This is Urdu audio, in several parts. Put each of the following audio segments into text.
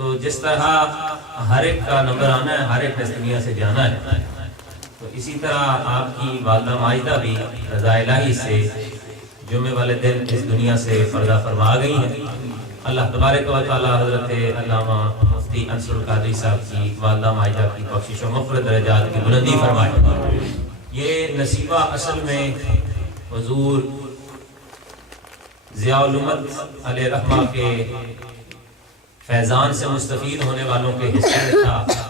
تو جس طرح ہر ایک کا نمبر آنا ہے، ہر ایک اس دنیا سے جانا ہے، تو اسی طرح آپ کی والدہ ماجدہ بھی رضا الہی سے جمعے والے دن اس دنیا سے پردہ فرما گئی ہیں۔ اللہ تبارک و تعالی حضرت علامہ مفتی انصر القادری صاحب کی والدہ ماجدہ کی بخشش و مغفرت درجات کی بلندی فرمائے۔ یہ نصیبہ اصل میں حضور ضیاء الامت علیہ رحمہ کے فیضان سے مستفید ہونے والوں کے حصے میں تھا۔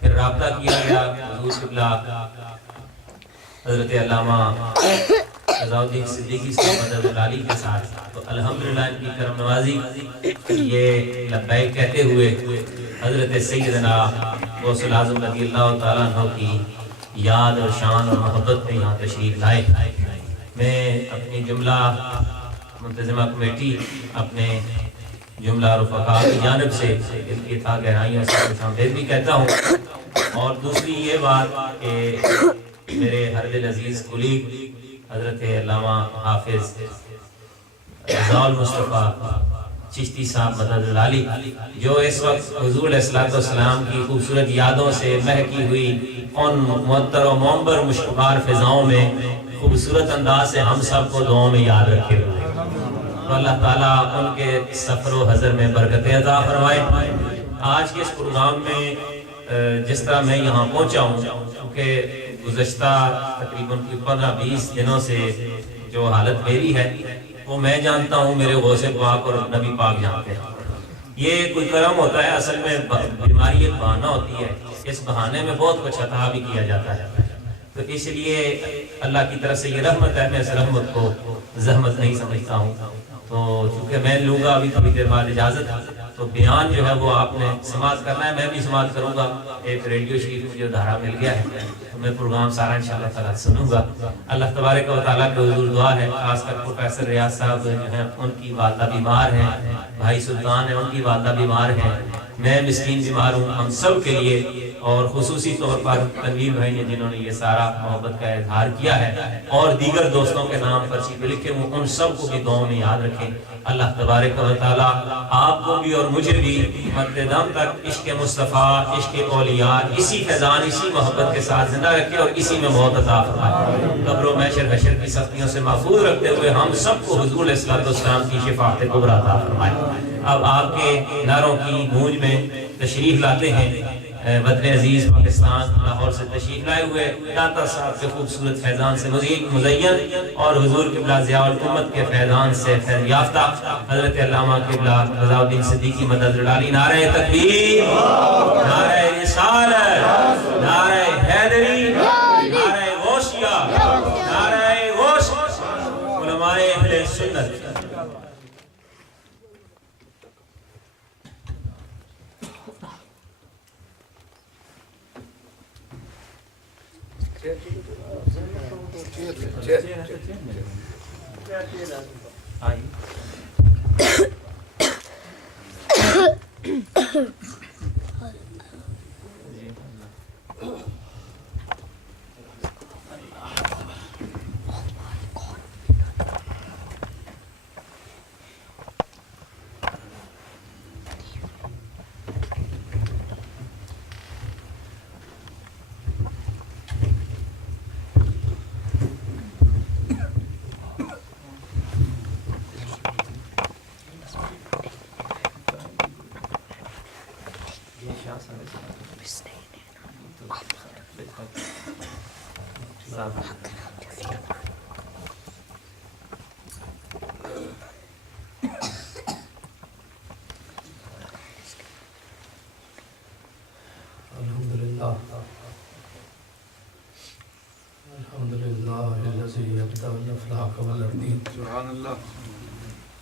پھر رابطہ کیا گیا حضور قبلہ حضرت علامہ رضا الدین صدیقی صاحب مدد العالی کے ساتھ، تو الحمدللہ ان کی کرم نوازی یہ لبیک کہتے ہوئے حضرت سیدنا غوث العظم رضی اللہ تعالیٰ عنہ کی یاد اور شان اور محبت میں یہاں تشریف لائے۔ میں اپنی جملہ منتظمہ کمیٹی، اپنے جملہ رفقاء کی جانب سے دل کی تھا گہرائیوں سے خوش آمدید بھی کہتا ہوں۔ اور دوسری یہ بات کہ میرے ہر دل عزیز کلیگ حضرت علامہ حافظ رضا المصطفیٰ چشتی صاحب مدد العالی، جو اس وقت حضور علیہ السلام کی خوبصورت یادوں سے مہکی ہوئی ان معطر و منبر مشکبار فضاؤں میں خوبصورت انداز سے ہم سب کو دعاؤں میں یاد رکھے ہوئے، تو اللہ تعالیٰ ان کے سفر و حضر میں برکتیں عطا فرمائے۔ آج کے اس پروگرام میں جس طرح میں یہاں پہنچا ہوں، کیونکہ گزشتہ تقریباً 15-20 دنوں سے جو حالت میری ہے وہ میں جانتا ہوں، میرے غوث پاک اور نبی پاک جانتے ہیں۔ یہ کوئی کرم ہوتا ہے، اصل میں بیماری ایک بہانہ ہوتی ہے، اس بہانے میں بہت کچھ عطا بھی کیا جاتا ہے، تو اس لیے اللہ کی طرف سے یہ رحمت ہے، میں اس رحمت کو زحمت نہیں سمجھتا ہوں۔ تو چونکہ میں لوں گا ابھی تھوڑی دیر بعد اجازت، تو بیان جو ہے وہ آپ نے سماعت کرنا ہے، میں بھی سماعت کروں گا۔ ایک ریڈیو شریف مجھے ادھارا مل گیا ہے، تو میں پروگرام سارا انشاءاللہ تعالیٰ سنوں گا۔ اللہ تبارک و تعالیٰ کے حضور دعا ہے، خاص کر پروفیسر ریاض صاحب جو ہیں ان کی والدہ بیمار ہیں، بھائی سلطان ہیں ان کی والدہ بیمار ہیں، میں مسکین بیمار ہوں، ہم سب کے لیے، اور خصوصی طور پر تنویر بھائی نے جنہوں نے یہ سارا محبت کا اظہار کیا ہے، اور دیگر دوستوں کے نام پرچی پہ لکھے ہوں، ان سب کو بھی دعاؤں میں یاد رکھیں۔ اللہ تبارک و تعالیٰ آپ کو بھی اور مجھے بھی مرتے دم تک عشق مصطفیٰ، عشق اولیاء، اسی فیضان، اسی محبت کے ساتھ زندہ رکھے اور اسی میں موت عطا فرمائے۔ قبر و محشر حشر کی سختیوں سے محفوظ رکھتے ہوئے ہم سب کو حضور علیہ السلام کی شفاعت کبریٰ عطا فرمائے۔ اب آپ کے نعروں کی گونج میں تشریف لاتے ہیں وطن عزیز پاکستان لاہور سے تشریف لائے ہوئے داتا صاحب کے خوبصورت فیضان سے مزین اور حضور قبلہ ضیاء الامت کے فیضان سے فیض یافتہ حضرت علامہ قبلہ رضا الدین صدیقی مدد العالی، نعرہ تکبیر، نعرہ رسالت، نعرہ حیدری، نعرہ غوثیہ، نعرہ غوث، علماء اہل سنت۔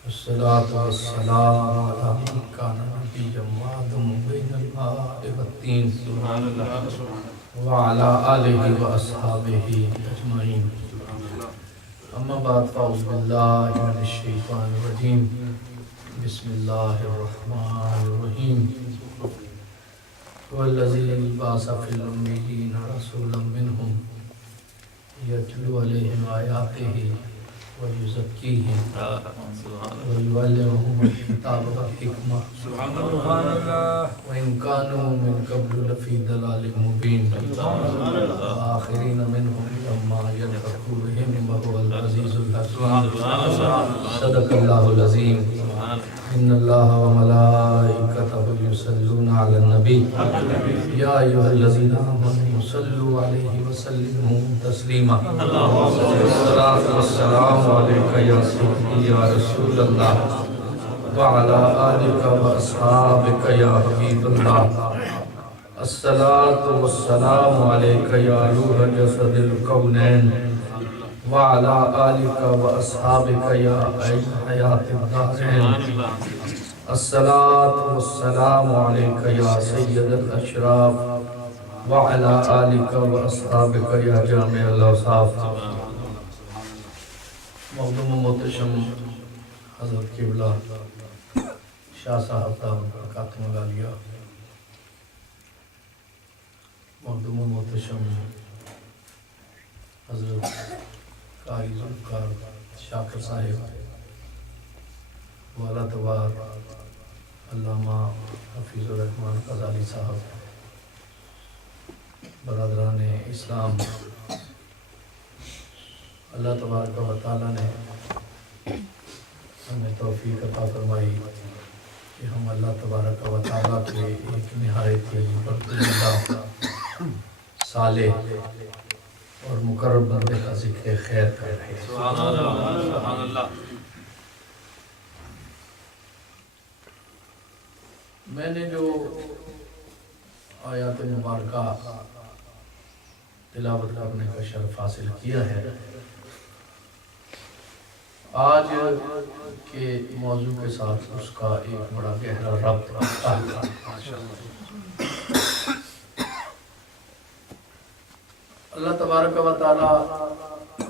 الصلاة والسلام على من كان نبيا وآدم بين الماء والطين وعلى آله وأصحابه أجمعين. أما بعد فأعوذ بالله من الشيطان الرجيم. بسم الله الرحمن الرحيم. هو الذي بعث في الأميين رسولا منهم يتلو عليهم آياته ويزكيهم ويعلمهم الكتاب والحكمة وإن كانوا من قبل لفي ضلال مبين وآخرين منهم لما يلحقوا بهم وهو العزيز الحكيم صدق الله العظيم إن الله وملائكته يصلون على النبي يا أيها الذين آمنوا صلوا عليه وسلموا تسليما الصلاة والسلام عليك يا سيدي يا رسول الله وعلى آلك وأصحابك يا حبيب الله الصلاة والسلام عليك يا روح جسد الكونين وعلى آلك وأصحابك يا عين حياة الدارين الصلاة والسلام عليك يا سيد الأشراف وعلى آلك وأصحابك يا جامع الأوصاف مخدوم محتشم حضرت قبلہ شاہ صاحب برکاتہ ملالیہ مخدوم محتشم حضرت قاری ذوالفقار شاکر صاحب والا تبار علامہ حفیظ الرحمن غزالی صاحب برادران اسلام اللہ تبارک و تعالیٰ نے ہمیں توفیق عطا فرمائی کہ ہم اللہ تبارک و تعالیٰ کے ایک نہایت ہی برکتہ صالح اور مقرب بندے کا ذکر خیر کر رہے ہیں سبحان اللہ میں نے جو آیات مبارکہ تلاوت کرنے کا شرف حاصل کیا ہے آج کے موضوع کے ساتھ اس کا ایک بڑا گہرا ربط رکھتا ہے اللہ تبارک و تعالی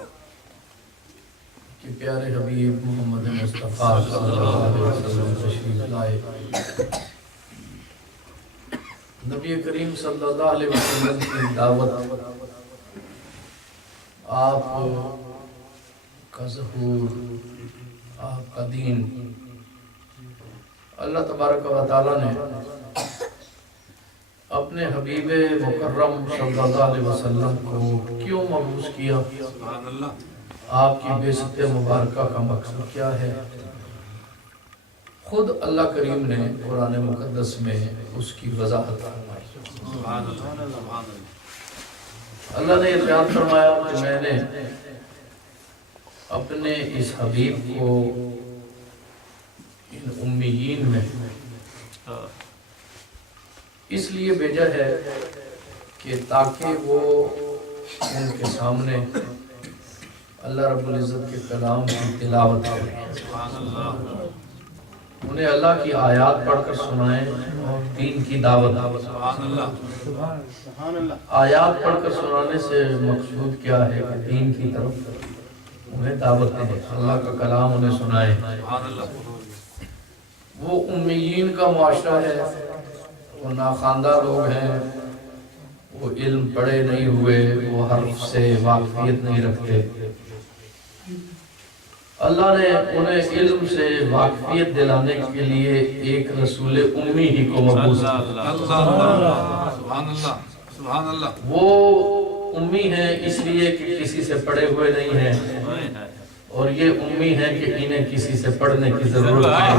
کہ پیارے حبیب محمد مصطفیٰ صلی اللہ علیہ وسلم تشریف لائے نبی کریم صلی اللہ علیہ وسلم کی دعوت آپ کا ظہور آپ کا دین اللہ تبارک و تعالیٰ نے اپنے حبیب مکرم صلی اللہ علیہ وسلم کو کیوں مبعوث کیا آپ کی بعثت مبارکہ کا مقصد کیا ہے خود اللہ کریم نے قرآن مقدس میں اس کی وضاحت فرمائی اللہ نے ارشاد فرمایا کہ میں نے اپنے اس حبیب کو ان امیین میں اس لیے بھیجا ہے کہ تاکہ وہ ان کے سامنے اللہ رب العزت کے کلام کی تلاوت کریں انہیں اللہ کی آیات پڑھ کر سنائیں اور دین کی دعوت آیات پڑھ کر سنانے سے مقصود کیا ہے کہ دین کی طرف انہیں دعوت دیں اللہ کا کلام انہیں سنائیں وہ امیین کا معاشرہ ہے وہ ناخواندہ لوگ ہیں وہ علم پڑھے نہیں ہوئے وہ حرف سے واقفیت نہیں رکھتے اللہ نے انہیں علم سے واقفیت دلانے کے لیے ایک رسول امی ہی کو مبعوث کیا وہ امی ہیں اس لیے کہ کسی سے پڑھے ہوئے نہیں ہیں اور یہ امی ہیں کہ انہیں کسی سے پڑھنے کی ضرورت نہیں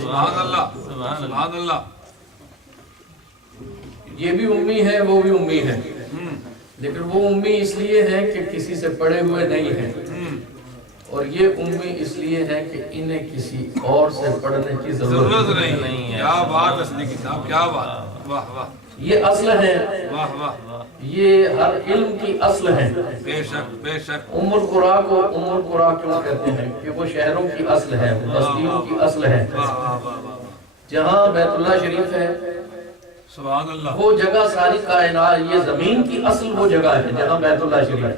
سبحان اللہ یہ بھی امی ہے وہ بھی امی ہے لیکن وہ امی اس لیے ہے کہ کسی سے پڑھے ہوئے نہیں ہیں اور یہ امی اس لیے ہے کہ انہیں کسی اور سے پڑھنے کی ضرورت نہیں ہے کیا بات اصلی کتاب کیا بات واہ واہ یہ اصل ہے واہ واہ یہ ہر علم کی اصل ہے بے شک ام القریٰ کو ام القریٰ کیوں کہتے ہیں کہ وہ شہروں کی اصل ہے بستیوں کی اصل ہے جہاں بیت اللہ شریف ہے سبحان اللہ وہ جگہ ساری کائنات یہ زمین کی اصل وہ جگہ ہے جہاں بیت اللہ شریف ہے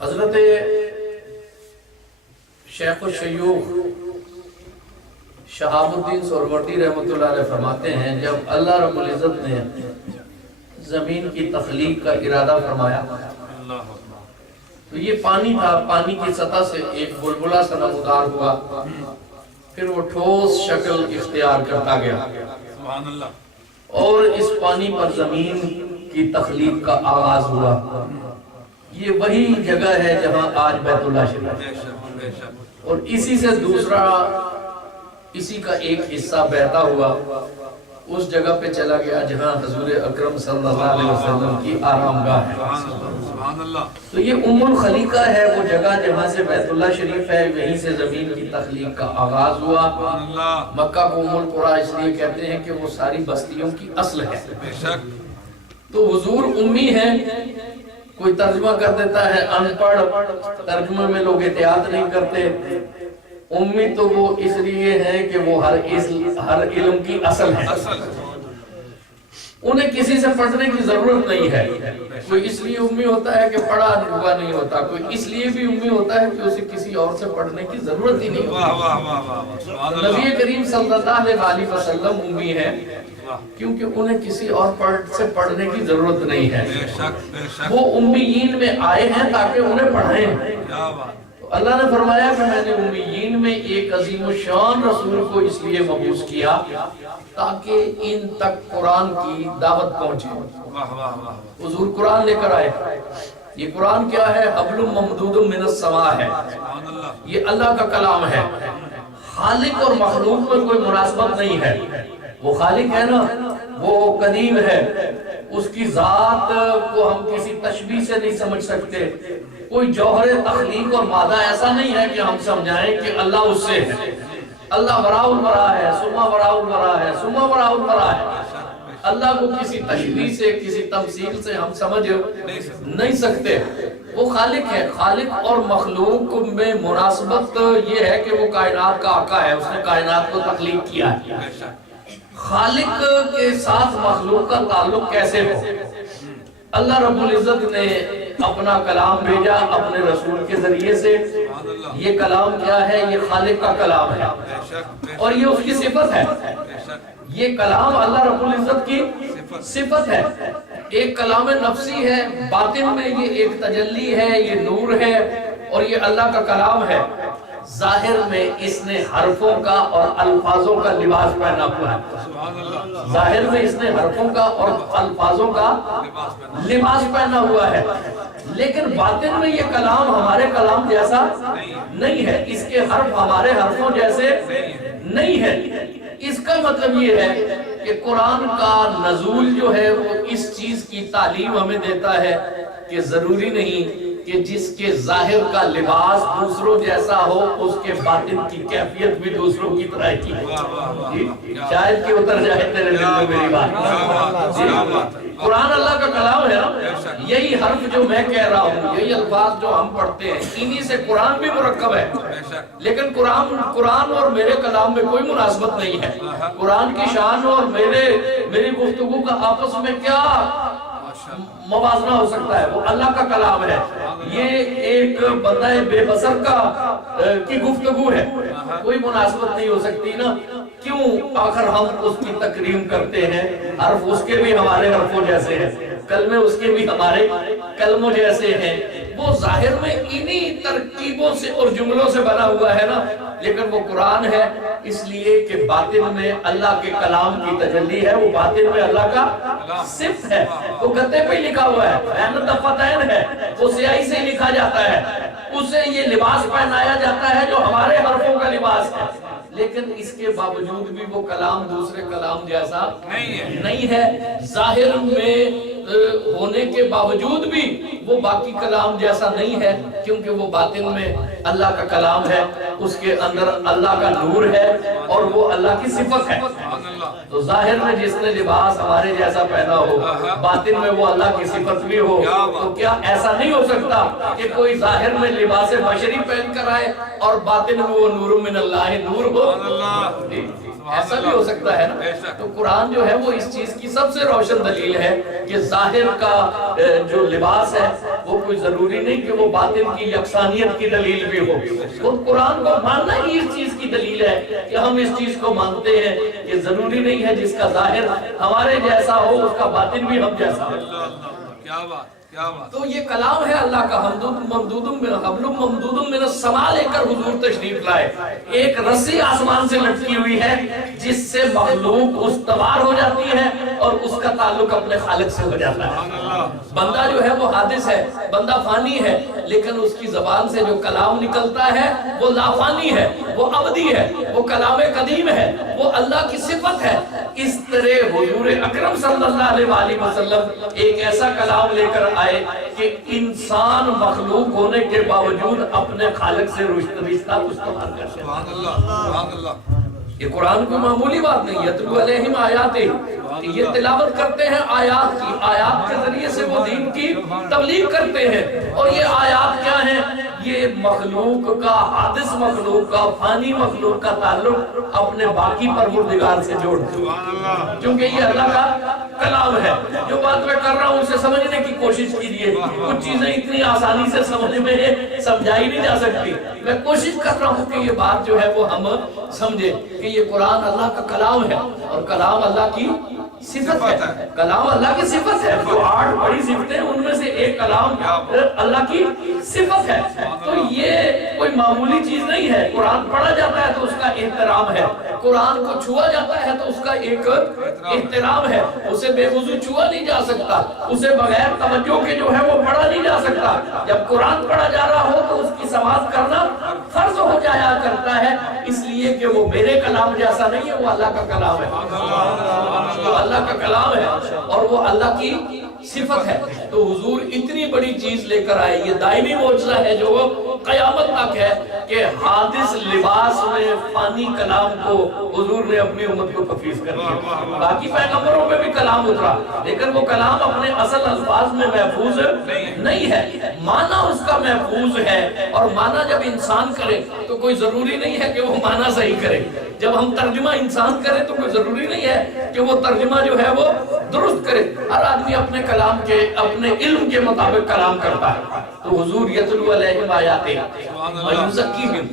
حضرت شیخ الشیوخ شہاب الدین سہروردی رحمۃ اللہ علیہ فرماتے ہیں جب اللہ رب العزت نے زمین کی تخلیق کا ارادہ فرمایا۔ اللہ اکبر۔ تو یہ پانی تھا، پانی کی سطح سے ایک بلبلہ سا نمودار ہوا، پھر وہ ٹھوس شکل اختیار کرتا گیا سبحان اللہ۔ اور اس پانی پر زمین کی تخلیق کا آغاز ہوا۔ یہ وہی جگہ ہے جہاں آج بیت اللہ شریف ہے، بے شک بے شک۔ اور اسی سے دوسرا، اسی کا ایک حصہ بہتا ہوا اس جگہ پہ چلا گیا جہاں حضور اکرم صلی اللہ علیہ وسلم کی آرام گاہ ہے۔ سبحان اللہ۔ تو یہ ام الخلیقہ ہے، وہ جگہ جہاں سے بیت اللہ شریف ہے، وہیں سے زمین کی تخلیق کا آغاز ہوا۔ سبحان اللہ۔ مکہ کو ام القریٰ اس لیے کہتے ہیں کہ وہ ساری بستیوں کی اصل ہے۔ بے شک۔ تو حضور امی ہے، کوئی ترجمہ کر دیتا ہے ان پڑھ، ترجمے میں لوگ احتیاط نہیں کرتے۔ امی تو وہ اس لیے ہے کہ وہ ہر علم کی اصل ہے، انہیں کسی سے پڑھنے کی ضرورت نہیں ہے۔ کوئی اس لیے امی ہوتا ہے کہ پڑھا ہوا نہیں ہوتا، کوئی اس لیے بھی امی ہوتا ہے کہ اسے کسی اور سے پڑھنے کی ضرورت ہی نہیں واہ ہوتی۔ واہ واہ واہ۔ سبحان اللہ۔ نبی کریم صلی اللہ علیہ وسلم امی ہے کیونکہ انہیں کسی اور سے پڑھنے کی ضرورت نہیں ہے۔ بے شک بے شک۔ وہ امیین میں آئے ہیں تاکہ انہیں پڑھائیں۔ کیا بات۔ تو اللہ نے فرمایا کہ میں نے امیین میں ایک عظیم الشان رسول کو اس لیے مبعوث کیا تاکہ ان تک قرآن کی دعوت پہنچے۔ واہ واہ واہ۔ حضور قرآن لے کر آئے۔ یہ قرآن کیا ہے؟ حبل ممدود من السماء ہے، سبحان اللہ۔ یہ اللہ کا کلام ہے۔ خالق اور مخلوق میں کوئی مناسبت نہیں ہے۔ وہ خالق ہے نا، وہ قدیم ہے، اس کی ذات کو ہم کسی تشبیہ سے نہیں سمجھ سکتے۔ کوئی جوہر تخلیق اور مادہ ایسا نہیں ہے کہ ہم سمجھائیں کہ اللہ اس سے ہے۔ اللہ وراء الورا ہے، ثم وراء الورا ہے، ثم وراء الورا ہے۔ اللہ کو کسی تشبیہ سے، کسی تمثیل سے ہم سمجھ نہیں سکتے۔ وہ خالق ہے۔ خالق اور مخلوق میں مناسبت یہ ہے کہ وہ کائنات کا آقا ہے، اس نے کائنات کو تخلیق کیا ہے۔ خالق کے ساتھ مخلوق کا تعلق کیسے ہو؟ اللہ رب العزت نے اپنا کلام بھیجا اپنے رسول کے ذریعے سے۔ یہ کلام کیا ہے؟ یہ خالق کا کلام ہے اور یہ اس کی صفت ہے۔ یہ کلام اللہ رب العزت کی صفت ہے۔ ایک کلام نفسی ہے، باطن میں یہ ایک تجلی ہے، یہ نور ہے اور یہ اللہ کا کلام ہے۔ ظاہر میں اس نے حرفوں کا اور الفاظوں کا لباس پہنا ہوا ہے۔ ظاہر میں اس نے حرفوں کا اور الفاظوں کا لباس پہنا ہوا ہے، لیکن باطن میں یہ کلام ہمارے کلام جیسا نہیں ہے، اس کے حرف ہمارے حرفوں جیسے نہیں ہے۔ اس کا مطلب یہ ہے کہ قرآن کا نزول جو ہے وہ اس چیز کی تعلیم ہمیں دیتا ہے کہ ضروری نہیں کہ جس کے ظاہر کا لباس دوسروں جیسا ہو اس کے باطن کی کیفیت بھی دوسروں کی طرح کی شاید کہ اتر جائے تیرے دل میں میری بات۔ قرآن اللہ کا کلام ہے نا، یہی حرف جو میں کہہ رہا ہوں، یہی الفاظ جو ہم پڑھتے ہیں، انہی سے قرآن بھی مرکب ہے، لیکن قرآن اور میرے کلام میں کوئی مناسبت نہیں ہے۔ قرآن کی شان اور میری گفتگو کا آپس میں کیا موازنہ ہو سکتا ہے؟ وہ اللہ کا کلام ہے، یہ ایک بندہ بے بصر کی گفتگو ہے، کوئی مناسبت نہیں ہو سکتی نا۔ کیوں؟ آخر ہم اس کی تکریم کرتے ہیں، حرف اس کے بھی ہمارے حرفوں جیسے ہیں، کلمے اس کے بھی ہمارے کلموں جیسے ہیں۔ وہ ظاہر میں انہی ترکیبوں سے اور جملوں سے بنا ہوا ہے نا، لیکن وہ قرآن ہے اس لیے کہ باطن میں اللہ کے کلام کی تجلی ہے، وہ باطن میں اللہ کا صفت ہے۔ وہ گتے پہ لکھا ہوا ہے، محنت دفتین ہے، وہ سیاہی سے لکھا جاتا ہے، اسے یہ لباس پہنایا جاتا ہے جو ہمارے حرفوں کا لباس ہے، لیکن اس کے باوجود بھی وہ کلام دوسرے کلام جیسا نہیں ہے۔ ظاہر میں ہونے کے باوجود بھی وہ باقی کلام جیسا نہیں ہے، کیونکہ وہ باطن میں اللہ کا کلام ہے، اس کے اندر اللہ کا نور ہے اور وہ اللہ کی صفت ہے۔ تو ظاہر میں جس نے لباس ہمارے جیسا پہنا ہو، باطن میں وہ اللہ کی صفت بھی ہو، تو کیا ایسا نہیں ہو سکتا کہ کوئی ظاہر میں لباس بشری پہن کر آئے اور باطن میں وہ نور من اللہ نور ہو؟ ایسا بھی ہو سکتا ہے نا. تو قرآن جو ہے وہ اس چیز کی سب سے روشن دلیل ہے کہ ظاہر کا جو لباس ہے وہ کوئی ضروری نہیں کہ وہ باطن کی یکسانیت کی دلیل بھی ہو. خود قرآن کو ماننا ہی اس چیز کی دلیل ہے کہ ہم اس چیز کو مانتے ہیں کہ ضروری نہیں ہے جس کا ظاہر ہمارے جیسا ہو اس کا باطن بھی ہم جیسا ہو. کیا بات کیا بات. تو یہ کلام ہے اللہ کا. حبل ممدود من السماء لے کر حضور تشریف لائے. ایک رسی آسمان سے لٹکی ہوئی ہے جس سے مخلوق استوار ہو جاتی ہے اور اس کا تعلق اپنے خالق سے ہو جاتا ہے. بندہ جو ہے وہ حادث ہے, بندہ فانی ہے, لیکن اس کی زبان سے جو کلام نکلتا ہے وہ لافانی ہے, وہ ابدی ہے, وہ کلام قدیم ہے, وہ اللہ کی صفت ہے. اس طرح حضور اکرم صلی اللہ علیہ وآلہ وسلم ایک ایسا کلام لے کر آئے کہ انسان مخلوق ہونے کے باوجود اپنے خالق سے رشتہ استوار کر سکتا ہے. سبحان اللہ. یہ قرآن کو معمولی بات نہیں. یتلو علیہم آیاتہ, یہ تلاوت کرتے ہیں آیات کی, آیات کے ذریعے سے وہ دین کی تبلیغ کرتے ہیں. اور یہ آیات کیا ہیں؟ یہ مخلوق کا, حادث مخلوق کا, فانی مخلوق کا تعلق اپنے باقی پروردگار سے جوڑتے ہیں, کیونکہ یہ اللہ کا کلام ہے. جو بات میں کر رہا ہوں اسے سمجھنے کی کوشش کیجئے. کچھ چیزیں اتنی آسانی سے سمجھ میں سمجھائی نہیں جا سکتی. میں کوشش کر رہا ہوں کہ یہ بات جو ہے وہ ہم سمجھے کہ یہ قرآن اللہ کا کلام ہے اور کلام اللہ کی صفت ہے. کلام اللہ کی صفت ہے. جو 8 بڑی صفتیں ان میں سے ایک کلام اللہ کی صفت ہے. تو یہ کوئی معمولی چیز نہیں ہے. قرآن پڑھا جاتا ہے تو اس کا احترام ہے, قرآن کو چھوا جاتا ہے تو اس کا ایک احترام ہے. اسے بے وضو چھوا نہیں جا سکتا, اسے بغیر توجہ کے جو ہے وہ پڑھا نہیں جا سکتا. جب قرآن پڑھا جا رہا ہو تو اس کی سماعت کرنا فرض ہو جایا کرتا ہے, اس لیے کہ وہ میرے کلام جیسا نہیں ہے, وہ اللہ کا کلام ہے, وہ اللہ کا کلام ہے اور وہ اللہ کی صفت ہے. تو حضور اتنی بڑی چیز لے کر آئے. یہ دائمی معجزہ ہے جو قیامت تک ہے کہ حادث لباس میں فانی کلام کو حضور نے اپنی امت کو تفویض کر دیا. باقی پیغمبروں پہ بھی کلام اترا لیکن وہ کلام اپنے اصل الفاظ میں محفوظ نہیں ہے. معنی اس کا محفوظ ہے اور معنی جب انسان کرے تو کوئی ضروری نہیں ہے کہ وہ معنی صحیح کرے. جب ہم ترجمہ انسان کریں تو کوئی ضروری نہیں ہے کہ وہ ترجمہ جو ہے وہ درست کرے. ہر آدمی اپنے کلام کے, اپنے علم کے مطابق کلام کرتا ہے. تو حضور یتلو علیہم آیاتہ ویزکیہم,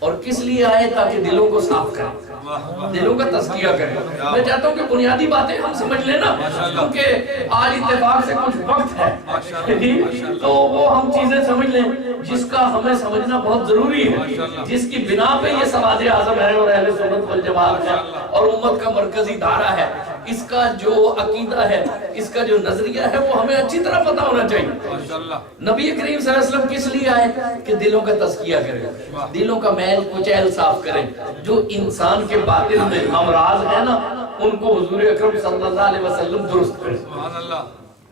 اور کس لیے آئے؟ تاکہ دلوں کو صاف کریں, دلوں کا تزکیہ کریں. میں چاہتا ہوں کہ بنیادی باتیں ہم سمجھ لیں نا, کیونکہ آج اتفاق سے کچھ وقت ہے تو وہ ہم چیزیں سمجھ لیں جس کا ہمیں سمجھنا بہت ضروری ہے, جس کی بنا پہ یہ سماج اعظم ہے اور اہل سنت والجماعت ہے اور امت کا مرکزی دھارا ہے. اس کا جو عقیدہ ہے, اس کا جو نظریہ ہے وہ ہمیں اچھی طرح پتہ ہونا چاہیے. نبی کریم صلی اللہ علیہ وسلم کس لیے آئے؟ کہ دلوں کا تزکیہ کرے, دلوں کا میل کچیل صاف کرے. جو انسان کے باطن میں امراض ہے نا ان کو حضور اکرم صلی اللہ علیہ وسلم درست کرے.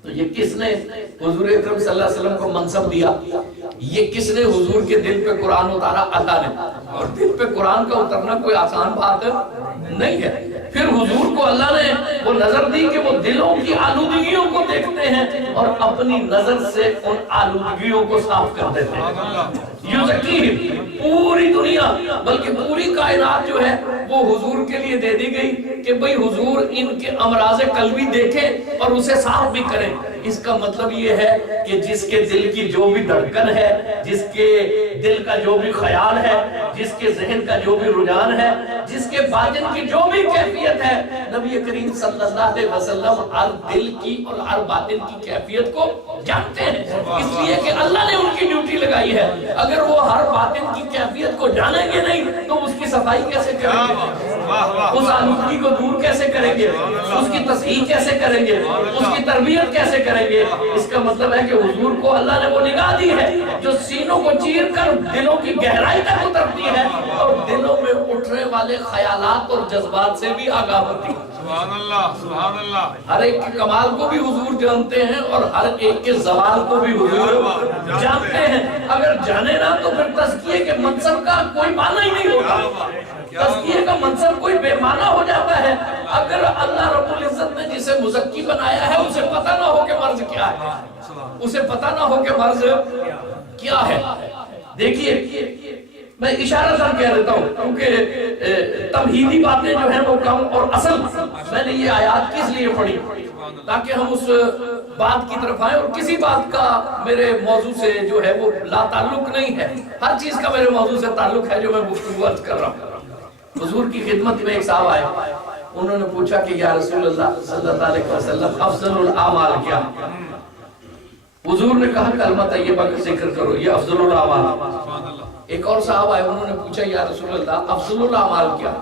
تو یہ کس نے حضور اکرم صلی اللہ علیہ وسلم کو منصب دیا؟ یہ کس نے حضور کے دل پہ قرآن اتارا؟ اللہ نے. اور دل پہ قرآن کا اترنا کوئی آسان بات نہیں ہے. پھر حضور کو اللہ نے وہ نظر دی کہ وہ دلوں کی آلودگیوں کو دیکھتے ہیں اور اپنی نظر سے ان آلودگیوں کو صاف کر دیتے ہیں. یزکیہم, پوری دنیا بلکہ پوری کائنات جو ہے وہ حضور کے لیے دے دی گئی کہ بھئی حضور ان کے امراض قلبی دیکھیں اور اسے صاف بھی کریں. اس کا مطلب یہ ہے کہ جس کے دل کی جو بھی دھڑکن ہے, جس کے دل کا جو بھی خیال ہے, جس کے ذہن کا جو بھی رجحان ہے, جس کے باطن کی جو بھی کیفیت ہے, نبی کریم صلی اللہ علیہ وسلم ہر دل کی اور ہر باطن کی کیفیت کو جانتے ہیں. اس لیے کہ اللہ نے ان کی ڈیوٹی لگائی ہے. اگر وہ ہر باطن کی کیفیت کو جانیں گے نہیں تو اس کی صفائی کیسے کریں گے, اس آلودگی کو دور کیسے کریں گے, اس کی تصحیح کیسے کریں گے, اس کی تربیت کیسے کریں گے؟ اس کا مطلب ہے کہ حضور کو اللہ نے وہ نگاہ دی ہے جو سینوں کو چیر کر دلوں کی گہرائی تک اترتی ہے اور دلوں میں اٹھنے والے خیالات اور جذبات سے بھی آگاہ ہوتی ہے. سبحان اللہ, سبحان اللہ. ہر ایک کے کمال کو بھی حضور جانتے ہیں اور ہر ایک کے زوال کو بھی حضور جانتے ہیں. اگر جانے نہ تو پھر تزکیے کے منصب کا کوئی معنی ہی نہیں ہوتا. تزکیے کا منصب کوئی بے معنی ہو جاتا ہے اگر اللہ رب العزت نے جسے مزکی بنایا ہے اسے پتہ نہ ہو کہ مرض کیا ہے, اسے پتہ نہ ہو کہ مرض کیا ہے. دیکھیے میں اشارہ سر کہہ دیتا ہوں کیونکہ تمہیدی باتیں جو ہیں وہ کم، اور اصل میں نے یہ آیات کس لیے پڑھی تاکہ ہم اس بات کی طرف آئیں، اور کسی بات کا میرے موضوع سے جو ہے وہ لا تعلق نہیں ہے، ہر چیز کا میرے موضوع سے تعلق ہے جو میں گفتگو عرض کر رہا ہوں۔ حضور کی خدمت میں ایک صاحب آئے، انہوں نے پوچھا کہ یا رسول اللہ صلی اللہ علیہ وسلم افضل الاعمال کیا؟ حضور نے کہا کلمہ طیبہ کا ذکر کرو، یہ افضل الاعمال۔ ایک اور صاحب آئے، انہوں نے پوچھا یا رسول اللہ افضل الاعمال کیا؟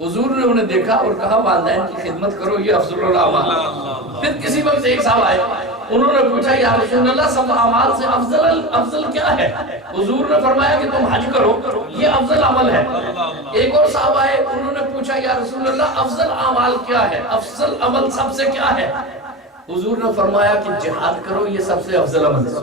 حضور نے انہیں دیکھا اور کہا والدین کی خدمت کرو، یہ افضل الاعمال۔ پھر کسی وقت ایک صاحب آئے، انہوں نے پوچھا یا رسول اللہ سب اعمال سے افضل کیا ہے؟ حضور نے فرمایا کہ تم حج کرو، یہ افضل عمل ہے۔ ایک اور صاحب آئے، انہوں نے پوچھا یا رسول اللہ افضل اعمال کیا ہے، افضل عمل سب سے کیا ہے؟ حضور نے فرمایا کہ جہاد کرو، یہ سب سے افضل عمل ہے۔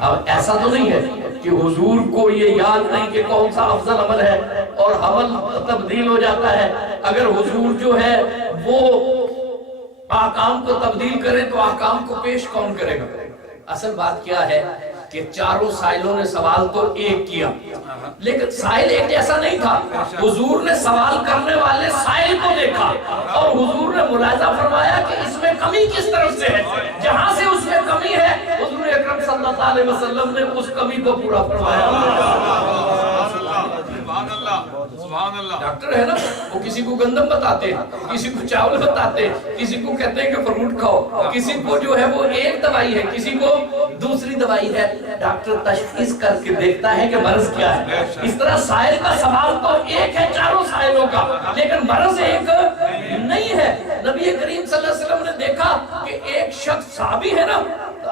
اب ایسا تو نہیں ہے کہ حضور کو یہ یاد نہیں کہ کون سا افضل عمل ہے اور عمل تبدیل ہو جاتا ہے۔ اگر حضور جو ہے وہ احکام کو تبدیل کرے تو احکام کو پیش کون کرے گا؟ اصل بات کیا ہے کہ چاروں سائلوں نے سوال تو ایک کیا، لیکن سائل ایک جیسا نہیں تھا۔ حضور نے سوال کرنے والے سائل کو دیکھا اور حضور نے ملاحظہ فرمایا کہ اس میں کمی کس طرف سے ہے، جہاں سے اس میں کمی ہے حضور اکرم صلی اللہ علیہ وسلم نے اس کمی کو پورا فرمایا۔ ڈاکٹر ہے نا، وہ کسی کو گندم بتاتے ہیں، کسی کو چاول بتاتے ہیں، کسی کو کہتے ہیں کہ فروٹ کھاؤ، کسی کو جو ہے وہ ایک دوائی ہے، کسی کو دوسری دوائی ہے۔ ڈاکٹر تشخیص کر کے دیکھتا ہے کہ مرض کیا ہے۔ اس طرح سائل کا سوال تو ایک ہے چاروں سائلوں کا، لیکن مرض ایک نہیں ہے۔ نبی کریم صلی اللہ علیہ وسلم نے دیکھا کہ ایک شخص صحابی ہے نا،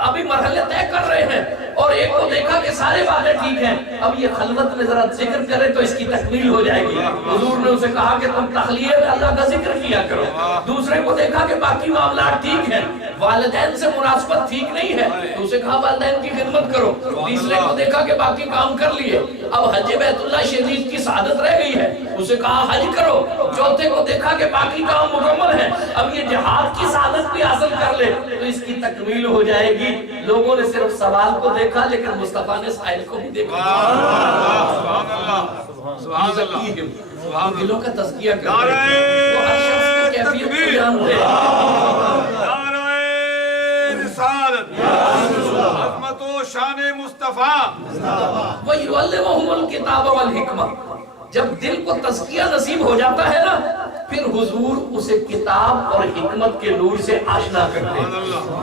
ابھی مرحلے طے کر رہے ہیں، اور ایک کو دیکھا کہ سارے باتیں ٹھیک ہیں، اب یہ خلوت میں ذرا ذکر کرے تو اس کی تکمیل ہو جائے گی۔ حضور نے اسے کہا کہ تم تخلیہ میں اللہ کا ذکر کیا کرو۔ دوسرے کو دیکھا کہ باقی معاملات ٹھیک ہیں، والدین سے مناسبت ٹھیک نہیں ہے تو اسے کہا والدین کی خدمت کرو۔ تیسرے کو دیکھا کہ باقی کام کر لیے، اب حج بیت اللہ شریف کی سعادت رہ گئی ہے، اسے کہا حج کرو۔ چوتھے کو دیکھا کہ باقی کام مکمل ہے، اب یہ جہاد کی سعادت بھی حاصل کر لے تو اس کی تکمیل ہو جائے گی۔ لوگوں نے صرف سوال کو دیکھا لیکن مصطفیٰ نے سائل کو بھی دیکھا۔ دلوں کا تزکیہ کرتے ہیں، وہ ہر شخص کی کیفیت کو جانتے ہیں۔ عظمت و شان مصطفیٰ وَيُعَلِّمُهُمُ الْكِتَابَ وَالْحِکْمَةَ۔ جب دل کو تزکیہ نصیب ہو جاتا ہے نا، پھر حضور اسے کتاب اور حکمت کے نور سے آشنا کرتے ہیں۔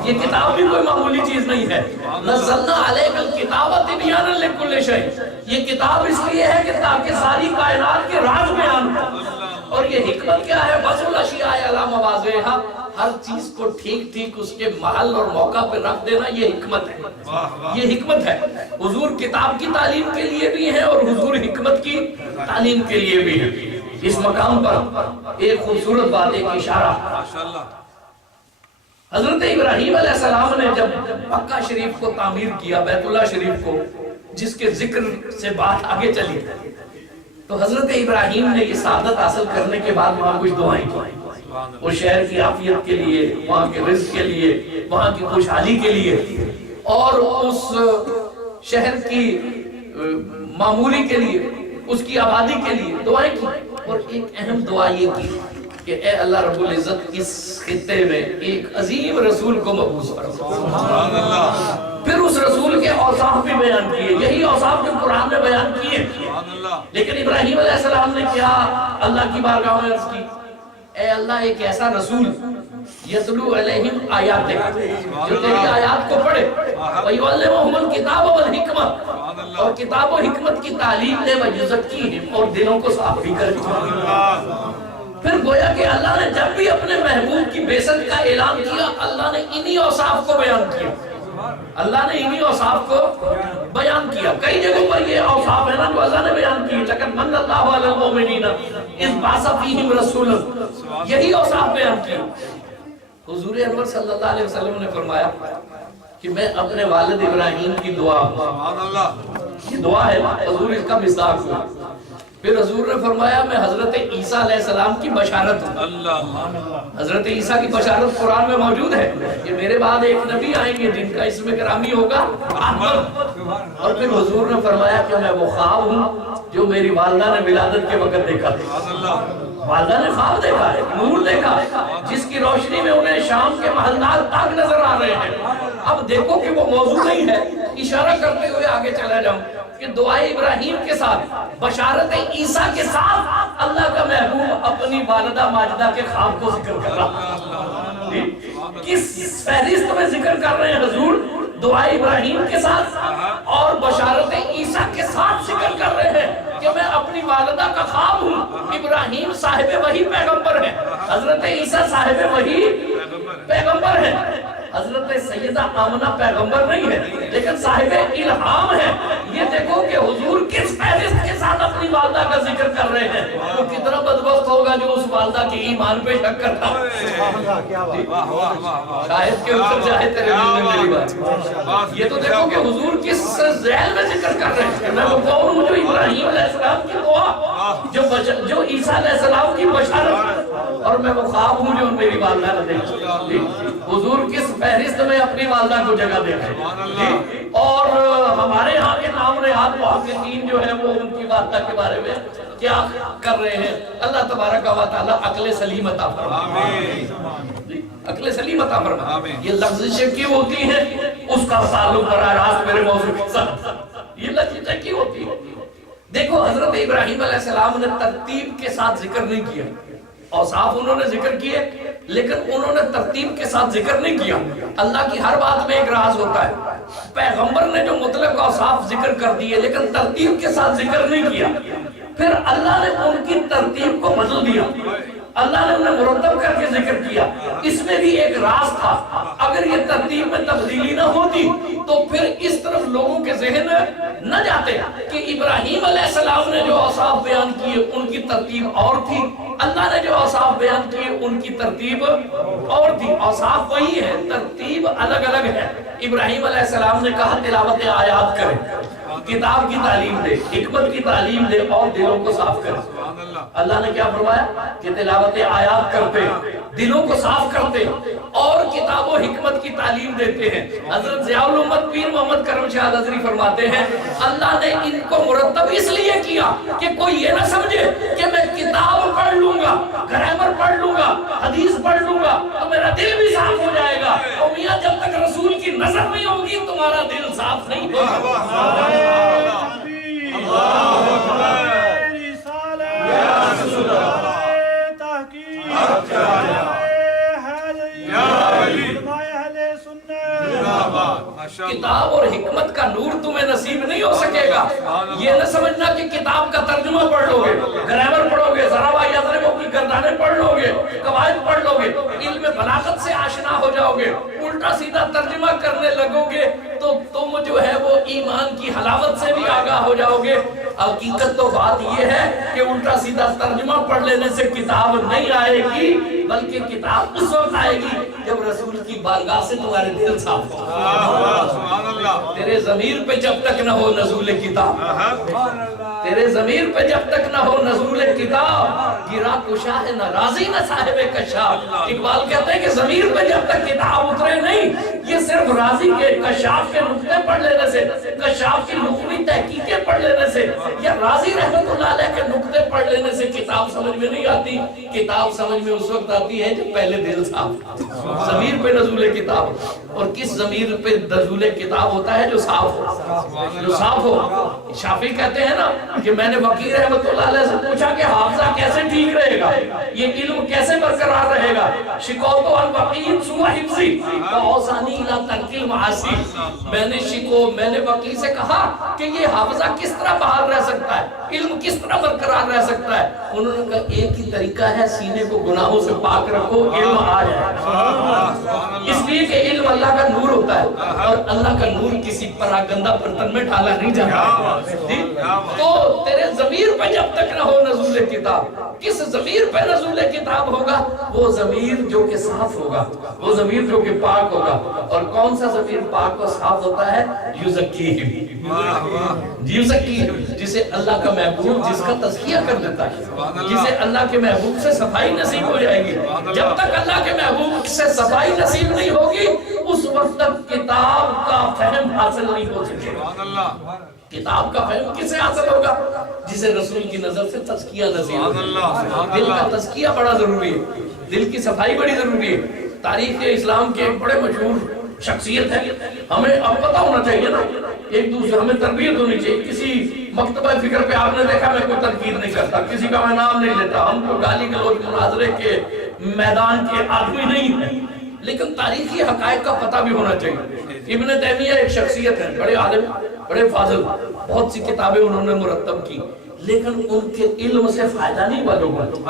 یہ کتاب بھی کوئی معمولی چیز نہیں ہے۔ نزلنا علیک الکتاب تبیانا لکل شیء، یہ کتاب اس لیے ہے کہ تاکہ ساری کائنات کے راز بیان ہو۔ اور یہ حکمت کیا ہے؟ وضع الاشیاء علی مواضعها، ہر چیز کو ٹھیک ٹھیک اس کے محل اور موقع پہ رکھ دینا، یہ حکمت ہے۔ یہ حکمت ہے۔ حضور کتاب کی تعلیم کے لیے بھی ہیں اور حضور حکمت کی تعلیم کے لیے بھی ہیں۔ اس مقام پر ایک خوبصورت بات، ایک اشارہ۔ حضرت ابراہیم علیہ السلام نے جب مکہ شریف کو تعمیر کیا، بیت اللہ شریف کو، جس کے ذکر سے بات آگے چلی، تو حضرت ابراہیم نے یہ سعادت حاصل کرنے کے بعد وہاں کچھ دعائیں کی، اس شہر کی عافیت کے لیے، وہاں کے رزق کے لیے، وہاں کی خوشحالی کے لیے، اور اس شہر کی معمولی کے لیے، اس کی آبادی کے لیے دعائیں کی۔ اور ایک اہم دعا یہ کی کہ اے اللہ رب العزت اس خطے میں ایک عظیم رسول کو مبعوث فرما۔ پھر اس رسول کے اوصاف بھی بیان کیے، یہی اوصاف جو قرآن نے بیان کیے۔ لیکن ابراہیم علیہ السلام نے کیا اللہ کی بارگاہ میں عرض کی، اے اللہ ایک ایسا رسول یتلو علیہم آیاتک، جو تیری آیات کو پڑھے، وَيُعَلِّمُهُمُ الْكِتَابَ وَالْحِکْمَةَ، اور کتاب و حکمت کی تعلیم دے، وَيُزَکِّیہم، اور دلوں کو صاف بھی کرے۔ پھر گویا کہ اللہ نے جب بھی اپنے محبوب کی بعثت کا اعلان کیا، اللہ نے انہی اوصاف کو بیان کیا، اللہ نے انہی اوصاف کو بیان کیا۔ کئی جگہوں پر یہ اوصاف ہے نا جو اللہ نے بیان کی، لَقَدْ مَنَّ اللَّهُ عَلَى الْمُؤْمِنِينَ إِذْ بَعَثَ فِيهِمْ رَسُولًا، یہی اوصاف بیان کی۔ حضور انور صلی اللہ علیہ وسلم نے فرمایا کہ میں اپنے والد ابراہیم کی دعا، یہ دعا ہے، حضور اس کا مصداق ہوا پھر حضور نے فرمایا میں حضرت عیسیٰ علیہ السلام کی بشارت ہوں۔ اللہ حضرت عیسیٰ کی بشارت قرآن میں موجود ہے کہ میرے بعد ایک نبی آئیں گے جن کا اسم گرامی ہوگا احمد۔ اور پھر حضور نے فرمایا کہ میں وہ خواب ہوں جو میری والدہ نے ولادت کے وقت دیکھا تھا۔ والدہ نے خواب دیکھا ہے، نور دیکھا جس کی روشنی میں انہیں شام کے محلات تاک نظر آ رہے ہیں۔ اب دیکھو کہ وہ موضوع نہیں ہے، اشارہ کرتے ہوئے آگے چلا جاؤں کہ دعائے ابراہیم کے ساتھ بشارت عیسیٰ کے ساتھ اللہ کا محبوب اپنی والدہ ماجدہ کے خواب کو ذکر کر رہا۔ کس فہرست میں ذکر کر رہے ہیں حضور؟ دعائے ابراہیم کے ساتھ اور بشارت عیسیٰ کے ساتھ ذکر کر رہے ہیں کہ میں اپنی والدہ کا خواب ہوں۔ ابراہیم صاحب وحی پیغمبر ہے، حضرت عیسیٰ صاحب وحی پیغمبر ہے، حضرت سیدہ آمنہ پیغمبر نہیں ہے لیکن صاحب الہام ہے۔ یہ دیکھو کہ حضور کس فہرست کے ساتھ اپنی والدہ کا ذکر کر رہے ہیں۔ وہ کتنا بدبخت ہوگا جو اس والدہ کی ایمان پہ شک کرتا ہے۔ شاہد کے اوپر چاہے تیرے دل میں میری بات۔ یہ تو دیکھو کہ حضور کس ذیل میں ذکر کر رہے ہیں کہ میں وہ کون ہوں جو ابراہیم علیہ السلام کی دعا، جو عیسیٰ علیہ السلام کی بشارت، اور میں وہ خواب ہوں جو میری والدہ نے دیکھی۔ حضور کس فہرست میں اپنی والدہ کو جگہ دے رہے ہیں۔ اور ہمارے ہاں کے نام نہاد محققین جو ہیں وہ ان کی والدہ کے بارے میں کیا کر رہے ہیں؟ اللہ تبارک و تعالیٰ عقل سلیم عطا فرمائے، عقل سلیم عطا فرمائے۔ یہ لفظیں کیوں ہوتی ہیں؟ اس کا تعلق براہ راست میرے موضوع کے ساتھ، یہ لفظیں کیوں ہوتی ہیں؟ دیکھو حضرت ابراہیم علیہ السلام نے ترتیب کے ساتھ ذکر نہیں کیا، اوصاف انہوں نے ذکر کیے لیکن انہوں نے ترتیب کے ساتھ ذکر نہیں کیا۔ اللہ کی ہر بات میں ایک راز ہوتا ہے۔ پیغمبر نے جو مطلق اوصاف ذکر کر دیے لیکن ترتیب کے ساتھ ذکر نہیں کیا، پھر اللہ نے ان کی ترتیب کو بدل دیا، اللہ نے انہیں مرتب کر کے ذکر کیا۔ اس میں بھی ایک راز تھا، اگر یہ ترتیب میں تبدیلی نہ ہوتی تو پھر اس طرف لوگوں کے ذہن نہ جاتے کہ ابراہیم علیہ السلام نے جو اوصاف بیان کیے ان کی ترتیب اور تھی، اللہ نے جو اوصاف بیان کیے ان کی ترتیب اور تھی۔ اوصاف وہی ہے، ترتیب الگ الگ ہے۔ ابراہیم علیہ السلام نے کہا تلاوت آیات کریں، کتاب کی تعلیم دے، حکمت کی تعلیم دے اور دلوں کو صاف کریں۔ اللہ نے کیا فرمایا کہ تلاوت آیات کرتے، دلوں کو صاف کرتے اور کتاب و حکمت کی تعلیم دیتے ہیں۔ حضرت ضیاء الامت پیر محمد کرم شاہ نظری فرماتے ہیں اللہ نے ان کو مرتب اس لیے کیا کہ کوئی یہ نہ سمجھے کہ میں کتاب پڑھ لوں گا، گرامر پڑھ لوں گا، حدیث پڑھ لوں گا تو میرا دل بھی صاف ہو جائے گا۔ اور میاں جب تک رسول کی نظر نہیں ہوگی تمہارا دل صاف نہیں ہوگا۔ کتاب اور حکمت کا نور تمہیں نصیب نہیں ہو سکے گا۔ یہ نہ سمجھنا کہ کتاب کا ترجمہ پڑھ لو گے، گرامر پڑھو گے، ذرا یضربو کی گردانیں پڑھ لو گے، قواعد پڑھ لو گے، علم بلاغت سے آشنا ہو جاؤ گے، الٹا سیدھا ترجمہ کرنے لگو گے تو تم جو ہے وہ ایمان کی حلاوت سے بھی آگاہ ہو جاؤ گے۔ حقیقت تو بات یہ ہے کہ الٹا سیدھا ترجمہ پڑھ لینے سے کتاب نہیں آئے گی، بلکہ کتاب اس وقت آئے گی جب رسول کی بارگاہ سے تمہارے دل صاف ہو۔ تیرے ضمیر پہ جب تک نہ ہو نزول کتاب، تیرے ضمیر پہ جب تک نہ ہو نزول کتاب، گرا کشا ہے نہ راضی نہ صاحب کشاف۔ اقبال کہتے ہیں کہ ضمیر پہ جب تک کتاب اترے نہیں، یہ صرف راضی کے کشاف کے نقطے پڑھ لینے سے، کشاف کی لغوی تحقیقیں پڑھ لینے سے یا راضی رحمت اللہ علیہ کے نقطے پڑھ لینے سے کتاب سمجھ میں نہیں آتی۔ کتاب سمجھ میں اس وقت آتی ہے جب پہلے دل صاف، ضمیر پہ نزول کتاب۔ اور کس ضمیر پہ نزول کتاب ہوتا ہے؟ جو صاف ہو، جو صاف ہو۔ شافعی کہتے ہیں نا کہ میں نے وکیع رحمت اللہ علیہ سے پوچھا کہ حافظہ کیسے ٹھیک رہے گا، یہ علم کیسے برقرار رہے گا؟ شکوت الوکیع سوء حفظی فاوصانی الی ترک المعاصی۔ میں نے وکیع سے کہا کہ یہ حافظہ کس طرح بحال رہ سکتا ہے، علم کس طرح برقرار رہ سکتا ہے؟ انہوں نے کہا ایک ہی طریقہ ہے، سینے کو گناہوں سے پاک رکھو، علم آ جائے۔ اس لیے کہ علم اللہ کا نور ہوتا ہے اور اللہ کا نور کسی پراگندہ برتن میں ڈالا نہیں جاتا۔ تو تیرے ضمیر پہ جب تک نہ ہو نزول کتاب، کس ضمیر پہ نزول کتاب ہوگا؟ وہ ضمیر جو کہ صاف ہوگا، وہ ضمیر جو کہ پاک ہوگا۔ اور کون سا ضمیر پاک اور صاف ہوتا ہے؟ یزکیہم، یزکیہم، جسے اللہ کا محبوب جس کا تزکیہ کر دیتا ہے، جسے اللہ کے محبوب سے صفائی نصیب ہو جائے گی۔ جب تک اللہ کے محبوب سے صفائی نصیب نہیں ہوگی اس وقت تک کتاب کا فہم حاصل نہیں ہو سکے گا۔ کتاب کا فہم کسے حاصل ہوگا؟ جسے رسول کی نظر سے تزکیہ نصیب ہوگا۔ دل کا تزکیہ بڑا ضروری ہے، دل کی صفائی بڑی ضروری ہے۔ تاریخ اسلام کے ایک بڑے مشہور شخصیت ہے، ہمیں اب پتہ ہونا چاہیے نا، ایک دوسرے ہمیں تربیت ہونی چاہیے۔ کسی مکتبہ فکر پہ آپ نے دیکھا میں کوئی تنقید نہیں کرتا، کسی کا میں نام نہیں لیتا، ہم کو گالی گلوچ مناظرے کے میدان کے آدمی نہیں ہیں، لیکن تاریخی حقائق کا پتہ بھی ہونا چاہیے۔ ابن تیمیہ ایک شخصیت ہے، بڑے عالم، بڑے فاضل، بہت سی کتابیں انہوں نے مرتب کی، لیکن ان کے علم سے فائدہ نہیں ہوا لوگوں کو۔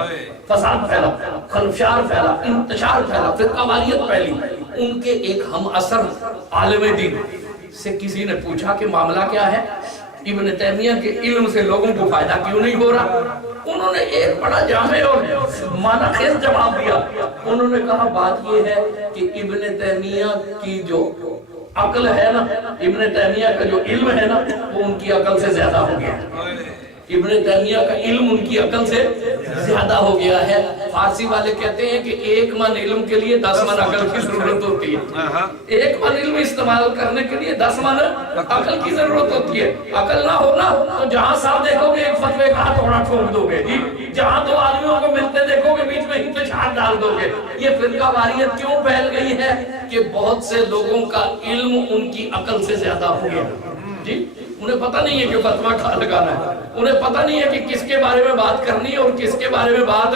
فساد پھیلا، خلفشار پھیلا، انتشار پھیلا، فرقہ واریت پھیلی۔ ان کے ایک ہم اثر عالم دین سے کسی نے پوچھا کہ معاملہ کیا ہے، ابن تیمیہ کے علم سے لوگوں کو فائدہ کیوں نہیں ہو رہا؟ انہوں نے ایک بڑا جامع اور معنی خیز جواب دیا۔ انہوں نے کہا بات یہ ہے کہ ابن تیمیہ کی جو عقل ہے نا، ابن تیمیہ کا جو علم ہے نا، وہ ان کی عقل سے زیادہ ہو گیا ہے۔ ابن تیمیہ کا علم ان کی عقل سے زیادہ ہو گیا ہے۔ فارسی والے کہتے ہیں کہ 1 من علم کے لیے 10 من عقل کی ضرورت ہوتی ہے۔ 1 من علم استعمال کرنے کے لیے 10 من عقل کی ضرورت ہوتی ہے۔ عقل نہ ہونا تو جہاں صاحب دیکھو گے ایک فتوے کا ہتھوڑا ٹھوک دو گے، جہاں 2 آدمیوں کو ملتے دیکھو گے بیچ میں انتشار ڈال دو گے۔ یہ فرقہ واریت کیوں پھیل گئی ہے؟ کہ بہت سے لوگوں کا علم ان کی عقل سے زیادہ ہو گیا۔ جی انہیں پتہ نہیں ہے کہ فتویٰ کہاں لگانا ہے، انہیں پتہ نہیں ہے کہ کس کے بارے میں بات کرنی ہے اور کس کے بارے میں بات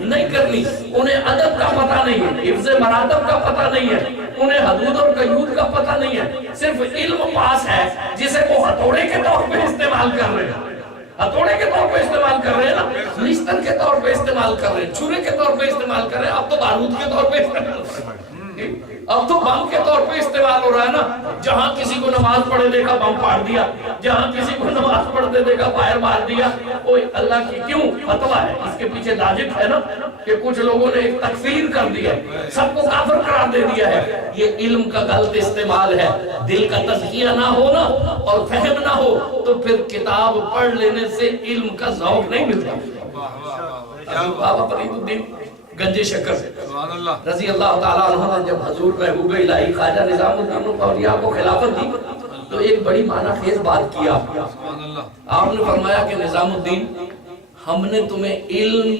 نہیں کرنی، انہیں ادب کا پتہ نہیں ہے، حفظ مراتب کا پتہ نہیں ہے، انہیں حدود اور قیود کا پتہ نہیں ہے۔ صرف علم پاس ہے جسے وہ ہتھوڑے کے طور پہ استعمال کر رہے ہیں، ہتھوڑے کے طور پہ استعمال کر رہے ہیں نا، نشتر کے طور پہ استعمال کر رہے ہیں، چھرے کے طور پہ استعمال کر رہے ہیں، اب تو بارود کے طور پہ استعمال کر رہے ہیں، اب تو بم کے طور پہ استعمال ہو رہا ہے نا۔ جہاں کسی کو نماز پڑھے دیکھا بم پھاڑ دیا، جہاں کسی کو نماز پڑھتے دیکھا فائر مار دیا۔ کوئی اللہ کی کیوں فتویٰ ہے، اس کے پیچھے لاجک ہے نا کہ کچھ لوگوں نے ایک تکفیر کر دیا، سب کو کافر قرار دے دیا ہے۔ یہ علم کا غلط استعمال ہے۔ دل کا تزکیہ نہ ہونا اور فہم نہ ہو تو پھر کتاب پڑھ لینے سے علم کا ذوق نہیں ملتا۔ بابا فرید الدین گنج شکر رضی اللہ تعالیٰ عنہ نے جب حضور محبوب الہی خواجہ نظام الدین الاولیاء کو خلافت دی تو ایک بڑی معنی خیز بات کیا۔ آپ نے فرمایا کہ نظام الدین، ہم نے تمہیں علم،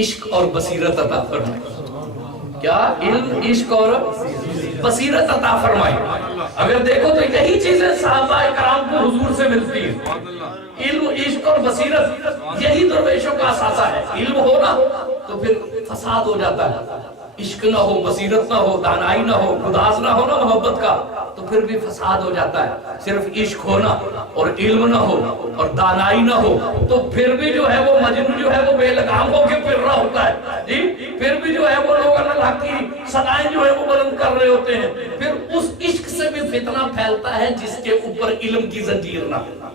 عشق اور بصیرت عطا فرمائی۔ کیا؟ علم، عشق اور بصیرت عطا فرمائی۔ اگر دیکھو تو یہی چیزیں صحابہ کرام کو حضور سے ملتی ہیں، علم، عشق اور بصیرت، یہی درویشوں کا اثاثہ ہے۔ علم ہونا تو پھر فساد ہو جاتا ہے، عشق نہ ہو، بصیرت نہ ہو، دانائی نہ ہو، گداز نہ ہو نا محبت کا تو پھر بھی فساد ہو جاتا ہے۔ صرف عشق ہونا اور علم نہ ہو اور دانائی نہ ہو تو پھر بھی جو ہے وہ مجنون جو ہے وہ بے لگام ہو کے پھر رہا ہوتا ہے، جی پھر بھی جو ہے وہ لوگ اللہ کی صدائیں جو ہے وہ بلند کر رہے ہوتے ہیں۔ پھر اس عشق سے بھی فتنہ پھیلتا ہے جس کے اوپر علم کی زنجیر نہ ہو،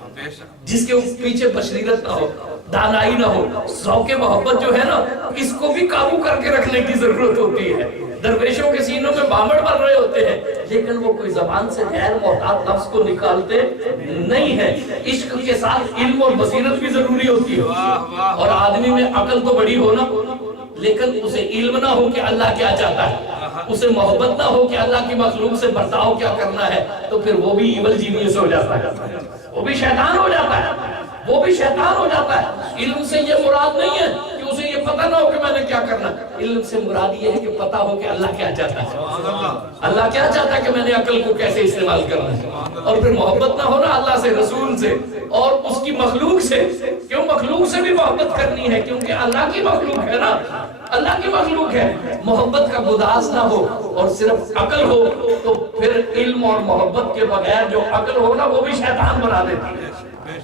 جس کے پیچھے بصیرت نہ ہو، دانائی نہ ہو۔ ذوق محبت جو ہے نا، اس کو بھی قابو کر کے رکھنے کی ضرورت ہوتی ہے۔ درویشوں کے سینوں میں بامڑ بن رہے ہوتے ہیں لیکن وہ کوئی زبان سے غیر محتاط لفظ کو نکالتے نہیں ہیں۔ عشق کے ساتھ علم اور بصیرت بھی ضروری ہوتی ہے، اور آدمی میں عقل تو بڑی ہونا لیکن اسے علم نہ ہو کہ اللہ کیا چاہتا ہے، اسے محبت نہ ہو کہ اللہ کی مخلوق سے برتاؤ کیا کرنا ہے، تو پھر وہ بھی ایول جینیس ہو جاتا ہے، وہ بھی شیطان ہو جاتا ہے، وہ بھی شیطان ہو جاتا ہے۔ علم سے یہ مراد نہیں ہے کہ اسے یہ پتہ نہ ہو کہ میں نے کیا کرنا، علم سے مراد یہ ہے کہ پتہ ہو کہ اللہ کیا چاہتا ہے، اللہ کیا چاہتا ہے کہ میں نے عقل کو کیسے استعمال کرنا ہے۔ اور پھر محبت نہ ہونا اللہ سے، رسول سے اور اس کی مخلوق سے، کیوں مخلوق سے بھی محبت کرنی ہے کیونکہ اللہ کی مخلوق ہے نا، اللہ کی مخلوق ہے۔ محبت کا گداز نہ ہو اور صرف عقل ہو تو پھر علم اور محبت کے بغیر جو عقل ہونا وہ بھی شیطان بنا دیتی ہے،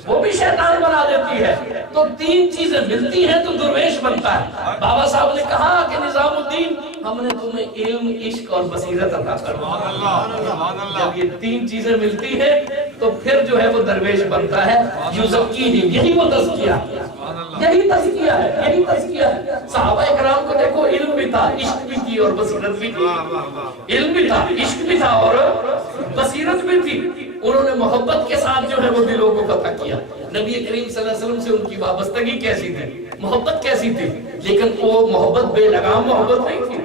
وہ بھی شیطان بنا دیتی ہے۔ تو 3 چیزیں ملتی ہیں تو درویش بنتا ہے۔ بابا صاحب نے کہا کہ نظام الدین، ہم نے تمہیں علم، عشق اور بصیرت عطا فرمائی۔ جب یہ 3 چیزیں ملتی ہیں تو پھر جو ہے وہ درویش بنتا ہے۔ یزکیہ، یہی وہ تزکیہ، یہی تزکیہ ہے، یہی تزکیہ ہے۔ صحابہ کرام کو دیکھو، علم بھی تھا، عشق بھی تھی اور بصیرت بھی تھی، علم بھی تھا، عشق بھی تھا اور بصیرت بھی تھی۔ انہوں نے محبت کے ساتھ جو ہے وہ دلوں کو فتح کیا۔ نبی کریم صلی اللہ علیہ وسلم سے ان کی وابستگی کیسی تھی، محبت کیسی تھی، لیکن وہ محبت بے لگام محبت نہیں تھی،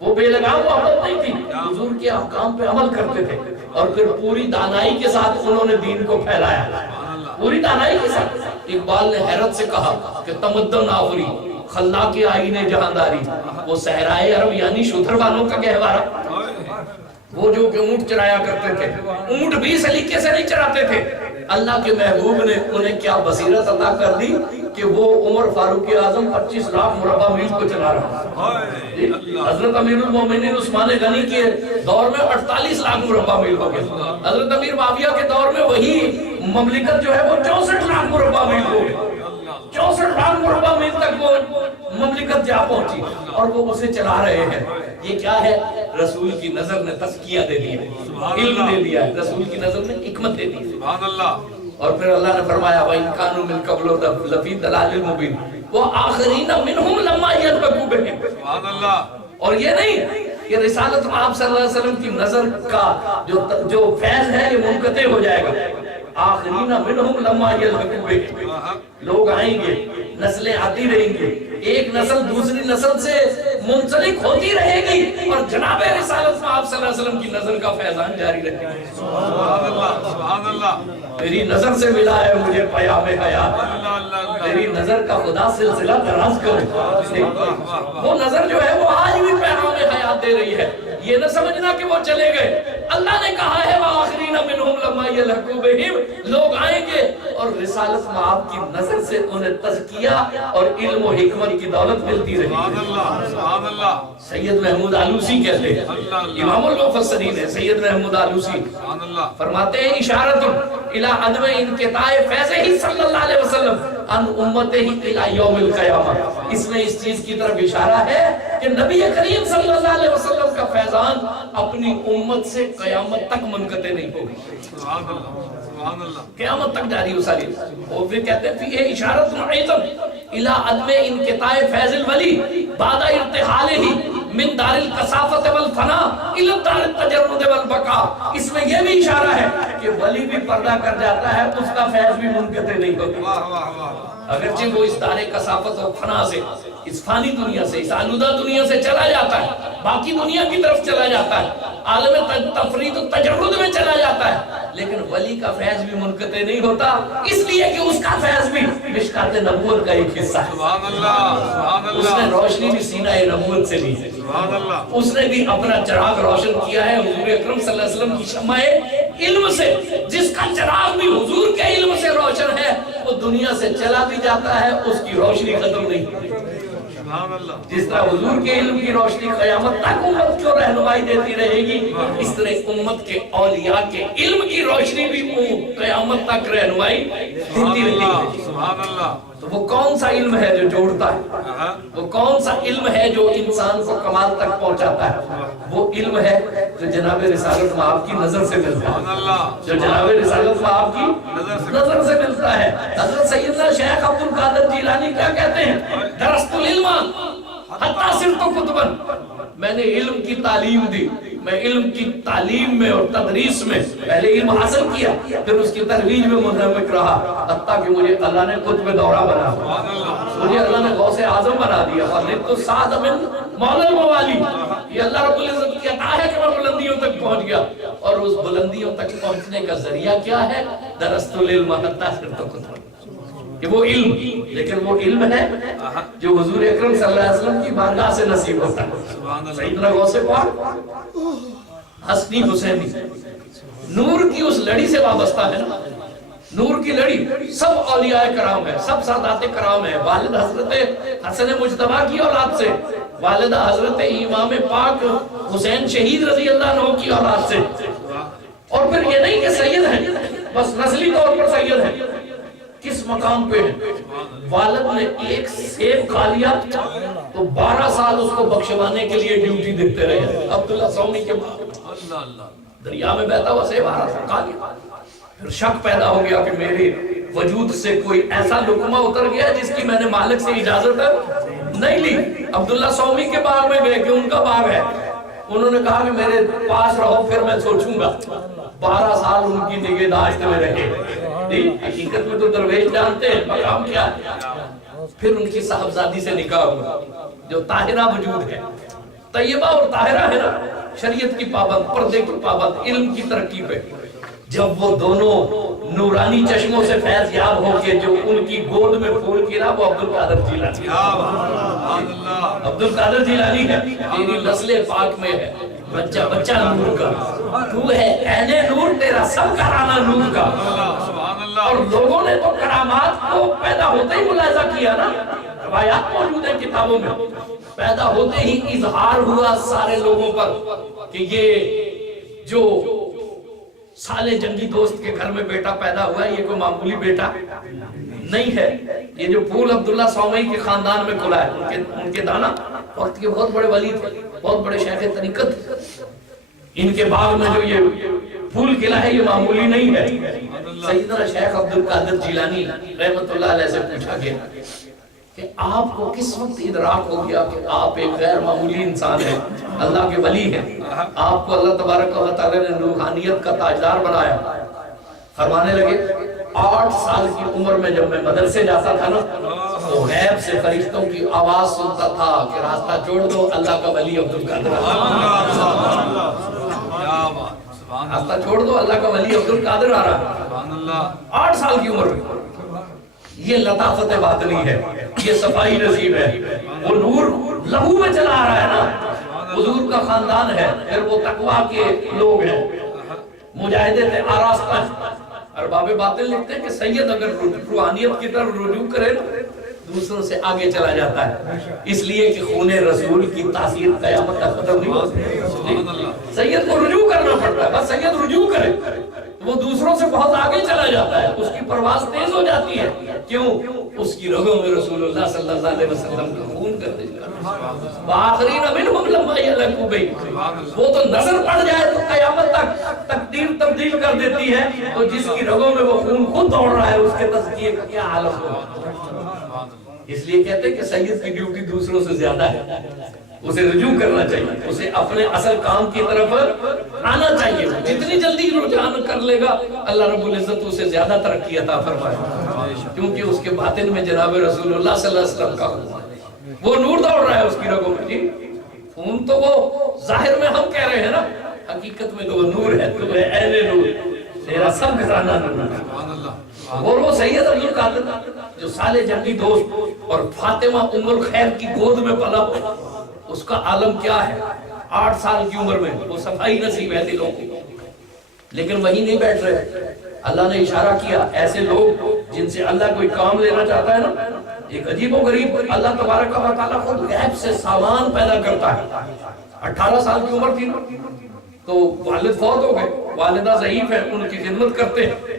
وہ بے لگام محبت نہیں تھی، حضور کے احکام پہ عمل کرتے تھے اور پھر پوری دانائی کے ساتھ انہوں نے دین کو پھیلایا، پوری دانائی کے ساتھ۔ اقبال نے حیرت سے کہا کہ تمدن آوری خلا کے آئینے جہانداری، وہ صحرائے عرب یعنی شودر والوں کا گہوارہ، وہ جو کہ اونٹ چرایا کرتے تھے، اونٹ بھی سلیقے سے نہیں چراتے تھے، اللہ کے محبوب نے انہیں کیا بصیرت عطا کر دی کہ وہ عمر فاروق اعظم 25 لاکھ مربع میل کو چلا رہا ہے۔ حضرت امیر المومنین عثمان غنی کے دور میں 48 لاکھ مربع میل ہو گیا، حضرت امیر معاویہ کے دور میں وہی مملکت جو ہے وہ 64 لاکھ مربع میل ہو گئی، 64 لاکھ مربع میل تک وہ مملکت جا پہنچی اور وہ اسے چلا رہے ہیں۔ یہ کیا ہے؟ رسول کی نظر نے تزکیہ دے دیا، علم دے دیا ہے، رسول کی نظر نے حکمت دے دی۔ سبحان اللہ۔ اور پھر اللہ نے فرمایا وَإِن كَانُوا مِن قَبْلُ لَفِي ضَلَالٍ مُبِينٍ وَآخَرِينَ مِنْهُمْ لَمَّا يَلْبَثُوا بِهِمْ۔ سبحان اللہ۔ اور یہ نہیں کہ رسالت میں آپ صلی اللہ علیہ وسلم کی نظر کا جو فیض ہے یہ منقطع ہو جائے گا۔ آخرین منہم لما یلحقوا بہم، لوگ آئیں گے، نسلیں آتی رہیں گے، ایک نسل دوسری نسل سے منسلک ہوتی رہے گی اور جناب رسالت میں آپ صلی اللہ علیہ وسلم کی نظر کا فیضان جاری رہے گا۔ سبحان اللہ، سبحان اللہ۔ میری نظر سے ملا ہے مجھے پیام حیات، میری نظر کا خدا سلسلہ دراز کرے۔ وہ نظر جو ہے وہ آج بھی پیام حیات دے رہی ہے، یہ نہ سمجھنا کہ وہ چلے گئے۔ اللہ نے کہا ہے وَآخِرِينَ مِنْهُمْ لَمَّا يَلْحَقُوا بِهِمْ، لوگ آئیں گے اور رسالت میں آپ کی نظر سے انہیں تزکیہ اور علم و حکمت کی دولت ملتی رہی۔ سبحان اللہ، سبحان اللہ۔ سید محمود آلوسی کہتے ہیں، امام المفسرین ہے سید محمود آلوسی، سبحان اللہ۔ فرماتے ہیں اشارت الی عدم انقطاع فیضہ صلی اللہ علیہ وسلم عن امتہ الی یوم القیامہ، اس میں اس چیز کی طرف اشارہ ہے کہ نبی کریم صلی اللہ علیہ وسلم کا فیضان اپنی امت سے قیامت تک منقطع نہیں ہوگی، سبحان اللہ، سبحان اللہ۔ قیامت تک جاری ہو ساری۔ اور پھر کہتے ہیں فی اشارت معیضم الی عدم انقطاع فیض الولی بعد ارتحالہ من دار القصافت والفنا الى دار التجرد والبقاء، اس میں یہ بھی اشارہ ہے کہ ولی بھی پردہ کر جاتا ہے اس کا فیض بھی منقطع نہیں ہوتا، واہ واہ واہ۔ اگرچہ وہ اس دار کثافت اور فنا سے، اس فانی دنیا سے، اس آلودہ دنیا سے چلا جاتا ہے، باقی دنیا کی طرف چلا جاتا ہے، عالم تفرید و تجرد میں چلا جاتا ہے، لیکن ولی کا فیض بھی منقطع نہیں ہوتا، اس لیے کہ اس کا فیض بھی مشکات نبوت کا ایک حصہ ہے۔ سبحان اللہ، سبحان اس نے اللہ، روشنی بھی سینہ نبوت سے لی ہے، سبحان اللہ۔ اس نے بھی اپنا چراغ روشن کیا ہے حضور اکرم صلی اللہ علیہ وسلم کی شمع علم سے، جس کا چراغ بھی حضور کے علم سے روشن ہے، وہ دنیا سے چلا بھی جاتا ہے، اس کی روشنی ختم نہیں ہوتی۔ سبحان اللہ۔ جس طرح حضور کے علم کی روشنی قیامت تک امت کو رہنمائی دیتی رہے گی، اس طرح امت کے اولیاء کے علم کی روشنی بھی قیامت تک رہنمائی دیتی رہے گی۔ سبحان اللہ۔ تو وہ کون سا علم ہے جو جوڑتا ہے؟ وہ کون سا علم ہے جو انسان کو کمال تک پہنچاتا ہے؟ وہ علم ہے جو جناب رسالت میں آپ کی نظر سے ملتا ہے، جو جناب رسالت میں آپ کی نظر سے ملتا ہے۔ حضرت سیدنا شیخ عبد القادر جیلانی کیا کہتے ہیں؟ درست العلم حتی صرت کتبن، میں نے علم کی تعلیم دی، میں علم کی تعلیم میں اور تدریس میں پہلے علم حاصل کیا، پھر اس کی ترویج میں منہمک رہا، حتیٰ کہ مجھے اللہ نے قطب دورہ بنا، مجھے اللہ نے غوث اعظم بنا دیا، فَلِتُ سَعْدَ مِن مَوْلَى الْمَوَالِي، یہ اللہ رب العزت کی عطا ہے کہ میں بلندیوں تک پہنچ گیا، اور اس بلندیوں تک پہنچنے کا ذریعہ کیا ہے؟ درست العلم حتی صرت کتبن، کہ وہ علم، لیکن وہ علم ہے جو حضور اکرم صلی اللہ علیہ وسلم کی بارگاہ سے نصیب ہوتا ہے۔ سیدنا غوث پاک حسنی حسینی نور کی اس لڑی سے وابستہ ہے نا، نور کی لڑی سب اولیاء کرام ہے، سب سادات کرام ہے، والد حضرت حسن مجتبیٰ کی اولاد سے، والدہ حضرت امام پاک حسین شہید رضی اللہ عنہ کی اولاد سے، اور پھر یہ نہیں کہ سید ہیں، بس نسلی طور پر سید ہیں، کس مقام پہ ہیں؟ والد نے ایک سیب کھا لیا تو 12 سال اس کو بخشوانے کے لیے ڈیوٹی دیتے رہے، عبداللہ سومی کے بعد دریا میں بہتا ہوا سیب آ رہا تھا، کھا لیا، پھر شک پیدا ہو گیا کہ میرے وجود سے کوئی ایسا لقمہ اتر گیا جس کی میں نے مالک سے اجازت نہیں لی۔ عبداللہ سومی کے باغ میں گئے کہ ان کا باغ ہے، انہوں نے کہا کہ میرے پاس رہو پھر میں سوچوں گا، 12 سال ان کی نگہداشت میں رہے، حقیقت میں تو درویش جانتے ہیں مقام کیا ہے. پھر ان کی صاحبزادی سے نکاح ہوا جو طاہرہ وجود ہے. طیبہ اور طاہرہ ہے نا, شریعت کی پابند, پردے کی پابند, علم کی ترقی پہ. جب وہ دونوں نورانی چشموں سے فیض یاب ہو کے جو ان کی گود میں پھول گرا وہ عبد القادر جیلانی. عبد القادر جیلانی ہے, تیری نسل پاک میں ہے بچہ بچہ نور کا, تو ہے عین نور, تیرا سب گھرانہ نور کا. اور لوگوں نے تو کرامات کو پیدا ہوتے ہی ملاحظہ کیا نا, روایات موجود ہیں کتابوں میں. پیدا ہوتے ہی اظہار ہوا سارے لوگوں پر کہ یہ جو سالے جنگی دوست کے گھر میں بیٹا پیدا ہوا ہے یہ کوئی معمولی بیٹا نہیں ہے. یہ جو پھول عبداللہ سومئی کے خاندان میں کھلا ہے, ان کے دانا وقت کے بہت بڑے ولی تھے, بہت بڑے شیخ طریقت. ان کے باغ میں جو یہ پھول کھلا ہے یہ معمولی نہیں ہے. سیدنا شیخ عبد القادر جیلانی رحمت اللہ علیہ سے پوچھا گیا کہ آپ کو کس وقت ادراک ہو گیا کہ آپ ایک غیر معمولی انسان ہیں, اللہ کے ولی ہیں, آپ کو اللہ تبارک و تعالی نے روحانیت کا تاجدار بنایا. فرمانے لگے 8 سال کی عمر میں جب میں مدرسے جاتا تھا نا تو غیب سے فرشتوں کی آواز سنتا تھا کہ راستہ چھوڑ دو, اللہ کا ولی عبد القادر, راستہ چھوڑ دو, اللہ کا ولی عبد القادر آ رہا ہے. 8 سال کی عمر میں. یہ لطافت باطنی ہے, یہ صفائی نصیب ہے. وہ نور لہو میں چلا آ رہا ہے نا, حضور کا خاندان ہے, پھر وہ تقویٰ کے لوگ ہیں, مجاہدے تھے, آراستہ. ارباب باطن لکھتے ہیں کہ سید اگر روحانیت کی طرف رجوع کرے دوسروں سے آگے چلا جاتا ہے, اس لیے کہ خون رسول کی تاثیر قیامت تک ختم نہیں ہوتی. سید کو رجوع کرنا پڑتا ہے, بس سید رجوع کرے وہ دوسروں سے بہت آگے چلا جاتا ہے, اس کی پرواز تیز ہو جاتی ہے. کیوں؟ اس کی رگوں میں رسول اللہ صلی اللہ علیہ وسلم کا خون کر دے گا. وآخرین منہم لما یلقوا بہ, وہ تو نظر پڑ جائے تو قیامت تک تقدیر تبدیل کر دیتی ہے. تو جس کی رگوں میں وہ خون خود دوڑ رہا ہے اس کے تزکیے کا کیا حالت ہوگا. اس لیے کہتے ہیں کہ سید کی ڈیوٹی دوسروں سے زیادہ ہے, اسے رجوع کرنا چاہیے, اسے اپنے اصل کام کی طرف آنا چاہیے. جتنی جلدی رجوع کر لے گا اللہ رب العزت اسے زیادہ ترقی عطا فرمائے, کیونکہ اس کے باطن میں جناب رسول اللہ صلی اللہ علیہ وسلم کا وہ نور دوڑ رہا ہے اس کی رگوں میں. جی خون تو وہ ظاہر میں ہم کہہ رہے ہیں نا, حقیقت میں تو وہ نور ہے, تو ہے عین نور, تیرا سب گھرانہ نور ہے. اور وہ سید عبد القادر جو سالے جنگی دوست اور فاطمہ ام الخیر کی گود میں پلا, اس کا عالم کیا ہے. 8 سال کی عمر میں وہ صفائی نصیب ہے دلوں کو, لیکن وہی نہیں بیٹھ رہے. اللہ نے اشارہ کیا, ایسے لوگ جن سے اللہ کوئی کام لینا چاہتا ہے نا, ایک عجیب و غریب اللہ تبارک و تعالیٰ خود غیب سے سامان پیدا کرتا ہے. 18 سال کی عمر تھی نا تو والد فوت ہو گئے, والدہ ضعیف ہے, ان کی خدمت کرتے ہیں.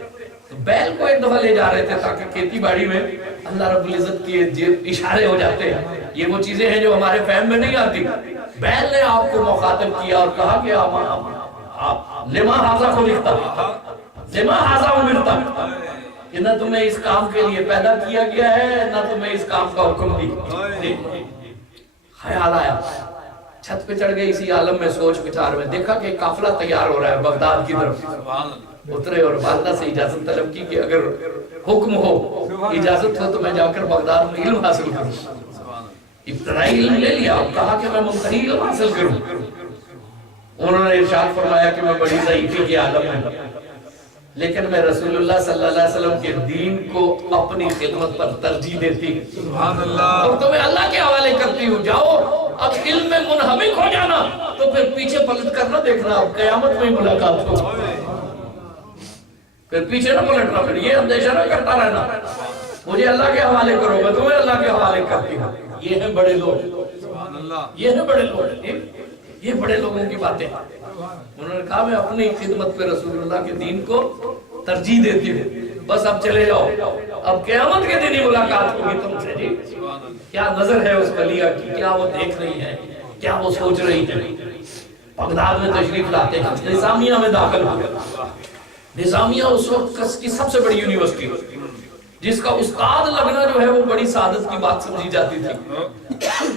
تو بیل کو ایک دفعہ لے جا رہے تھے تاکہ کھیتی باڑی میں اللہ رب العزت کے اشارے ہو جاتے ہیں. یہ وہ چیزیں ہیں جو ہمارے فہم میں نہیں آتی. بیل نے آپ کو مخاطب کیا اور کہا کہ آپ لما حاضا کو لکھتا, لما حاضا امرتا, کہ نہ تمہیں اس کام کے لیے پیدا کیا گیا ہے نہ تمہیں اس کام کا حکم دی. خیال آیا, چھت پہ چڑھ گئے اسی عالم میں سوچ بچار میں, دیکھا کہ قافلہ تیار ہو رہا ہے بغداد کی طرف. اترے اور والدہ سے اجازت طلب کی کہ اگر حکم ہو, اجازت ہو تو میں جا کر بغداد میں علم حاصل کروں. ابتدائی علم لے لیا, اب کہا کہ میں منتہی علم حاصل کروں. انہوں نے ارشاد فرمایا کہ میں بڑی ضعیفی کے عالم میں, لیکن میں رسول اللہ صلی اللہ علیہ وسلم کے دین کو اپنی خدمت پر ترجیح دیتی اور تمہیں اللہ کے حوالے کرتی ہوں. جاؤ اب علم میں منہمک ہو جانا, تو پھر پیچھے پلٹ کر نہ دیکھنا, اب قیامت میں ملاقات ہو, پھر پیچھے نہ پلٹنا, پھر یہ اندیشہ نہ کرتا رہنا مجھے اللہ کے حوالے کرو, میں تمہیں اللہ کے حوالے کرتی ہوں. یہ ہیں بڑے لوگ, یہ ہیں بڑے لوگ, یہ بڑے لوگوں کی باتیں. انہوں نے کہا میں اپنی خدمت پہ رسول اللہ کے دین کو ترجیح دیتی ہوں, بس اب چلے جاؤ, اب قیامت کے دن ہی ملاقات ہوگی تم سے. جی کیا نظر ہے اس ولیہ کی, کیا وہ دیکھ رہی ہے, کیا وہ سوچ رہی ہے. بغداد میں تشریف لاتے ہیں, نظامیہ میں داخل ہو گئے. نظامیہ اس وقت کی سب سے بڑی یونیورسٹی, جس کا استاد لگنا جو ہے وہ بڑی سعادت کی بات سمجھی جاتی تھی.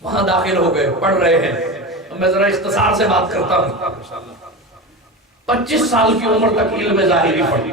وہاں داخل ہو گئے, پڑھ رہے ہیں. میں ذرا اختصار سے بات کرتا ہوں. 25 سال کی عمر تک علم ظاہری پڑھی,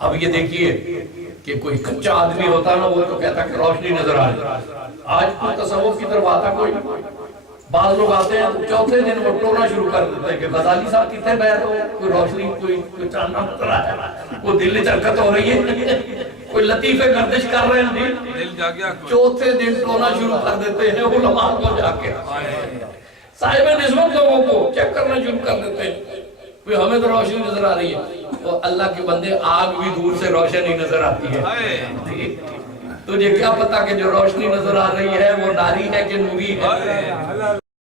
اب یہ دیکھیے کہ کوئی کچا آدمی ہوتا نا وہ تو کہتا کہ روشنی نظر آ رہی، آج کوئی تصوف کی طرف آتا کوئی نہیں۔ بعض لوگ آتے ہیں تو چوتھے دن وہ ٹونا شروع کر دیتے ہیں کہ غزالی صاحب کتنے بیت ہو، کوئی روشنی کوئی چاندنا نظر آیا، کوئی دل میں حرکت ہو رہی ہے، کوئی لطیفے گردش کر رہے ہیں جی۔ دل جاگیا کوئی۔ چوتھے دن ٹونا شروع کر دیتے ہیں علماء کو جا کے، صاحب نسبت لوگوں کو چیک کرنا شروع کر دیتے ہیں، کوئی ہمیں تو روشنی نظر آ رہی ہے، اور اللہ کے بندے آگ بھی دور سے روشنی نظر آتی ہے۔ تجھے کیا پتا کہ جو روشنی نظر آ رہی ہے وہ ناری ہے کہ نوری ہے؟